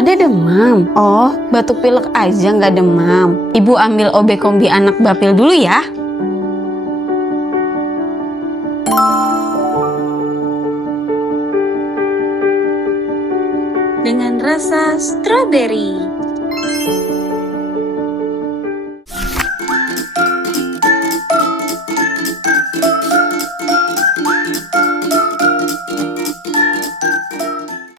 Ada demam? Oh, batuk pilek aja nggak demam. Ibu ambil OB kombi anak Bapil dulu ya. Dengan rasa stroberi.